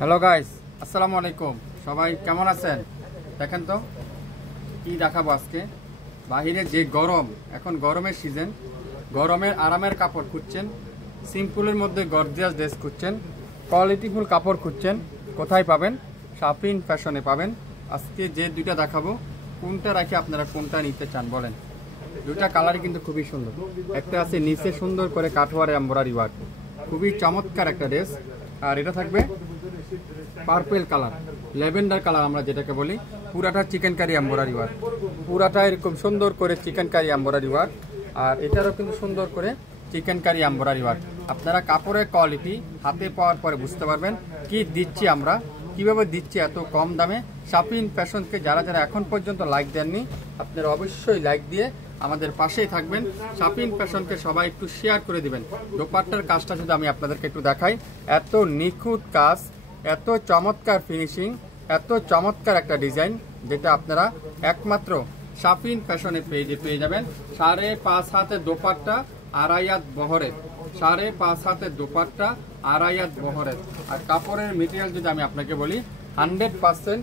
Hello guys, আসসালামু আলাইকুম। সবাই কেমন আছেন? দেখেন তো কি দেখাবো আজকে। বাহিরে যে গরম, এখন গরমের সিজন, গরমের আরামের কাপড় খুঁজছেন, সিম্পলের মধ্যে গর্জিয়াস ড্রেস খুঁজছেন, কোয়ালিটিফুল কাপড় খুঁজছেন, কোথায় পাবেন? শাফিন ফ্যাশনে পাবেন। আজকে যে দুইটা দেখাবো, কোনটা রাখি আপনারা কোনটা নিতে চান বলেন? দুইটা কালারই কিন্তু খুবই সুন্দর। একটা আছে নিচে সুন্দর করে কাঠওয়ারে এমব্রয়ডারি ওয়ার্ক, খুবই চমৎকার একটা ড্রেস। আর এটা থাকবে পার্পল কালার, ল্যাভেন্ডার কালার আমরা যেটাকে বলি। পুরাটা চিকেন কারি এমব্রয়ডারি ওয়ার্ক, পুরাটা এরকম সুন্দর করে চিকেন কারি এমব্রয়ডারি ওয়ার্ক। আর এটারও কিন্তু সুন্দর করে চিকেন কারি এমব্রয়ডারি ওয়ার্ক। আপনারা কাপড়ের কোয়ালিটি হাতে পাওয়ার পরে বুঝতে পারবেন কি দিচ্ছি আমরা, কিভাবে দিচ্ছি এত কম দামে। শাফিন ফ্যাশনকে যারা যারা এখন পর্যন্ত লাইক দেননি, আপনারা অবশ্যই লাইক দিয়ে আমাদের পাশেই থাকবেন। শাফিন ফ্যাশনকে সবাই একটু শেয়ার করে দিবেন। দোপাট্টার কাজটা যদি আমি আপনাদেরকে একটু দেখাই, এত নিখুঁত কাজ, এত চমৎকার ফিনিশিং, এত চমৎকার একটা ডিজাইন, যেটা আপনারা একমাত্র শাফিন ফ্যাশনে পেয়ে যাবেন। 5.5 হাতের দোপাট্টা, 2.5 হাত বহরের, 5.5 হাতের দোপাট্টা, 2.5 হাত বহরের। আর কাপড়ের মেটেরিয়াল যদি আমি আপনাকে বলি, 100%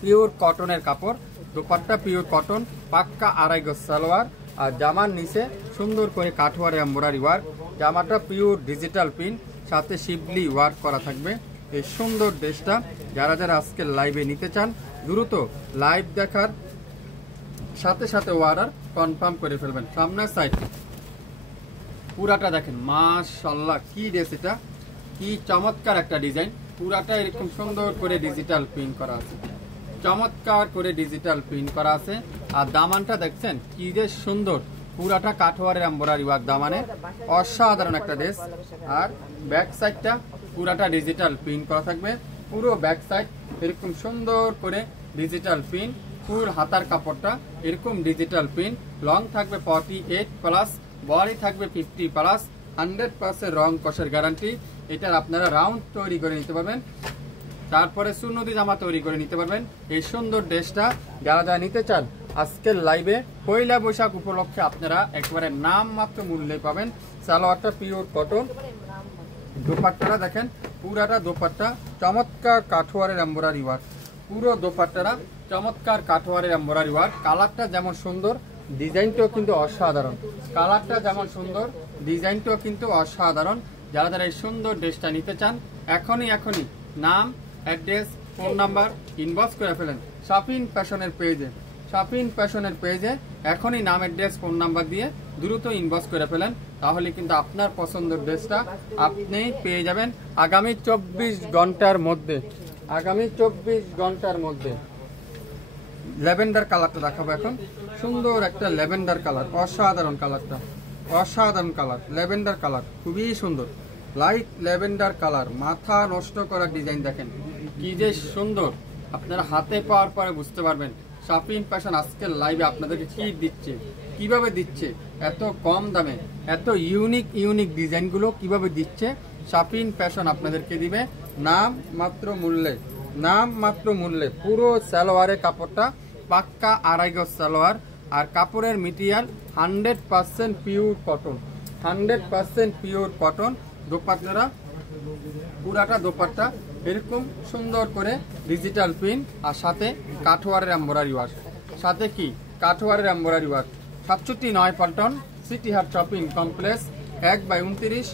পিওর কটনের কাপড়। দোপাট্টা পিওর কটন, পাক্কা 2.5 গজ সালোয়ার। আর জামার নিচে সুন্দর করে কাঠওয়ারে এমব্রয়ডারি ওয়ার্ক। জামাটা পিওর ডিজিটাল প্রিন্ট, সাথে শিবলি ওয়ার্ক করা থাকবে। এই সুন্দর ড্রেসটা যারা যারা আজকে লাইভে নিতে চান, দ্রুত লাইভ দেখার সাথে সাথে অর্ডার কনফার্ম করে ফেলবেন। সামনের সাইড পুরাটা দেখেন, মাশাআল্লাহ কি ড্রেস এটা, কি চমৎকার একটা ডিজাইন। পুরাটা এরকম সুন্দর করে ডিজিটাল প্রিন্ট করা আছে, চমৎকার করে ডিজিটাল প্রিন্ট করা আছে। আর দামানটা দেখছেন কি যে সুন্দর, পুরাটা কাঠওয়ারের এমব্রয়ডারি ওয়ার্ক দামানে, অসাধারণ একটা ড্রেস। আর ব্যাক সাইডটা পুরাটা ডিজিটাল প্রিন্ট করা থাকবে। পুরো ব্যাক সাইড এরকম সুন্দর করে ডিজিটাল প্রিন্ট, ফুল হাতার কাপড়টা এরকম ডিজিটাল প্রিন্ট। লং থাকবে 48+, বডি থাকবে 50+, 100% রং কষের গ্যারান্টি। এটার আপনারা রাউন্ড তৈরি করে নিতে পারবেন, তারপরে সুন্নতি জামা তৈরি করে নিতে পারবেন। এই সুন্দর ড্রেসটা যারা যারা নিতে চান, আজকের লাইভে পয়লা বৈশাখ উপলক্ষে আপনারা একবারে নাম মাত্র মূল্যে পাবেন। সালোয়ারটা পিওর কটন, দোপাট্টাটা দেখেন, পুরাটা দোপাট্টা চমৎকার কাঠওয়ারের এমব্রয়ডারি ওয়ার্ক। পুরো দোপাট্টারা চমৎকার কাঠওয়ারের এমব্রয়ডারি ওয়ার্ক। কালারটা যেমন সুন্দর, ডিজাইনটাও কিন্তু অসাধারণ। কালারটা যেমন সুন্দর, ডিজাইনটাও কিন্তু অসাধারণ। যারা যারা এই সুন্দর ড্রেসটা নিতে চান, এখনই নাম, অ্যাড্রেস, ফোন নাম্বার ইনবক্স করে ফেলেন শাফিন ফ্যাশনের পেজে। শাফিন ফ্যাশনের পেজে এখনই নাম, অ্যাড্রেস, ফোন নাম্বার দিয়ে দ্রুত ইনবক্স করে ফেলেন। তাহলে কিন্তু আপনার পছন্দের ড্রেসটা আপনি পেয়ে যাবেন আগামী 24 ঘন্টার মধ্যে। আগামী 24 ঘন্টার মধ্যে। ল্যাভেন্ডার কালারটা দেখাবো এখন। সুন্দর একটা ল্যাভেন্ডার কালার, অসাধারণ কালারটা, অসাধারণ কালার। ল্যাভেন্ডার কালার খুবই সুন্দর, লাইট ল্যাভেন্ডার কালার। মাথা নষ্ট করার ডিজাইন দেখেন কি যে সুন্দর। আপনারা হাতে পাওয়ার পরে বুঝতে পারবেন শাফিন ফ্যাশন আজকের লাইভে আপনাদেরকে কি দিচ্ছে, কিভাবে দিচ্ছে, এত কম দামে এত ইউনিক ডিজাইনগুলো কিভাবে দিচ্ছে। শাফিন ফ্যাশন আপনাদেরকে দিবে নাম মাত্র মূল্যে, নাম মাত্র মূল্যে। পুরো সালোয়ারের কাপড়টা পাক্কা 2.5 গজ সালোয়ার। আর কাপড়ের material 100% pure cotton, 100% pure cotton. দোপাট্টারা পুরাটা দোপাট্টা এরকম সুন্দর করে ডিজিটাল প্রিন্ট, আর সাথে কাঠওয়ারের এমব্রয়ডারি ওয়ার্ক। সাথে কি কাঠওয়ারের এমব্রয়ডারি ওয়ার্ক। 67 পল্টন, সিটি হাট শপিং কমপ্লেক্স, 1/29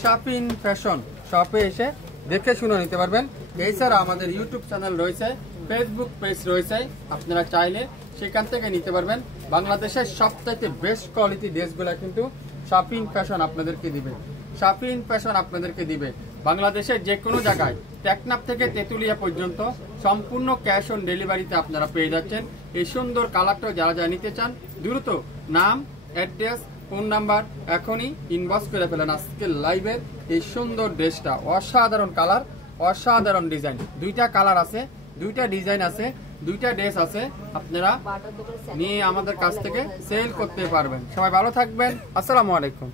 শাফিন ফ্যাশন শপে এসে দেখে শুনে নিতে পারবেন। এছাড়া আমাদের ইউটিউব চ্যানেল রয়েছে, ফেসবুক পেজ রয়েছে, আপনারা চাইলে সেখান থেকে নিতে পারবেন। বাংলাদেশের সবচাইতে বেস্ট কোয়ালিটি ড্রেসগুলো কিন্তু শাফিন ফ্যাশন আপনাদেরকে দিবে। শাফিন ফ্যাশন আপনাদেরকে দিবে বাংলাদেশের যে কোনো জায়গায়, টেকনাফ থেকে তেঁতুলিয়া পর্যন্ত সম্পূর্ণ ক্যাশ অন ডেলিভারিতে আপনারা পেয়ে যাচ্ছেন। এই সুন্দর কালারটাও যারা যারা নিতে চান, দ্রুত নাম, অ্যাড্রেস, ফোন নাম্বার এখনই ইনবক্স করে ফেলেন। আজকের লাইভের এই সুন্দর ড্রেসটা, অসাধারণ কালার, অসাধারণ ডিজাইন। দুইটা কালার আছে, দুইটা ডিজাইন আছে, দুইটা ড্রেস আছে। আপনারা নিয়ে আমাদের কাছ থেকে সেল করতে পারবেন। সবাই ভালো থাকবেন। আসসালামু আলাইকুম।